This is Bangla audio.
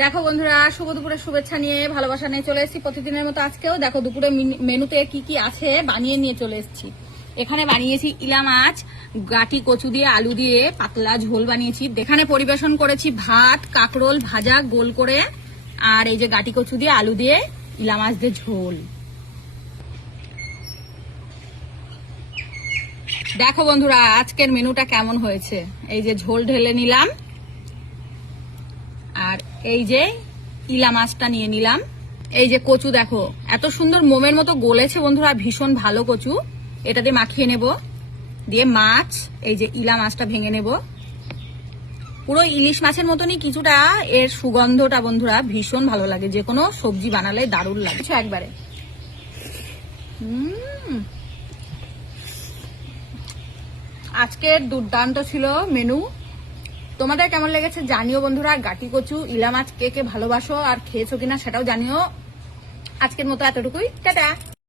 দেখো বন্ধুরা, শুভ দুপুরের শুভেচ্ছা নিয়ে ভালোবাসা নিয়ে চলে এসেছি প্রতিদিনের মতো। আজকেও দেখো দুপুরে মেনুতে কি কি আছে বানিয়ে নিয়ে চলে এসেছি। এখানে বানিয়েছি ইলা মাছ, গাটি কচু দিয়ে আলু দিয়ে পাতলা ঝোল বানিয়েছি। এখানে পরিবেশন করেছি ভাত, কাঁকরোল ভাজা গোল করে, আর এই যে গাটি কচু দিয়ে আলু দিয়ে ইলা মাছ দিয়ে ঝোল। দেখো বন্ধুরা আজকের মেনুটা কেমন হয়েছে। এই যে ঝোল ঢেলে নিলাম, আর এই যে ইলা মাছটা নিয়ে নিলাম। এই যে কচু দেখো এত সুন্দর মোমের মতো গলেছে বন্ধুরা, ভীষণ ভালো কচু। এটা দিয়ে মাখিয়ে নেব, দিয়ে মাছ এই যে ইলা মাছটা ভেঙে নেব। পুরো ইলিশ মাছের মতনই কিছুটা এর সুগন্ধটা বন্ধুরা ভীষণ ভালো লাগে, যে কোনো সবজি বানালে দারুণ লাগে একবারে। আজকের দুর্দান্ত ছিল মেনু। তোমাদের কেমন লেগেছে জানিও বন্ধুরা। গাটি কচু ইলা মাছ কে কে ভালোবাসো আর খেয়েছো কিনা সেটাও জানিও। আজকের মতো এতটুকুই, টাটা।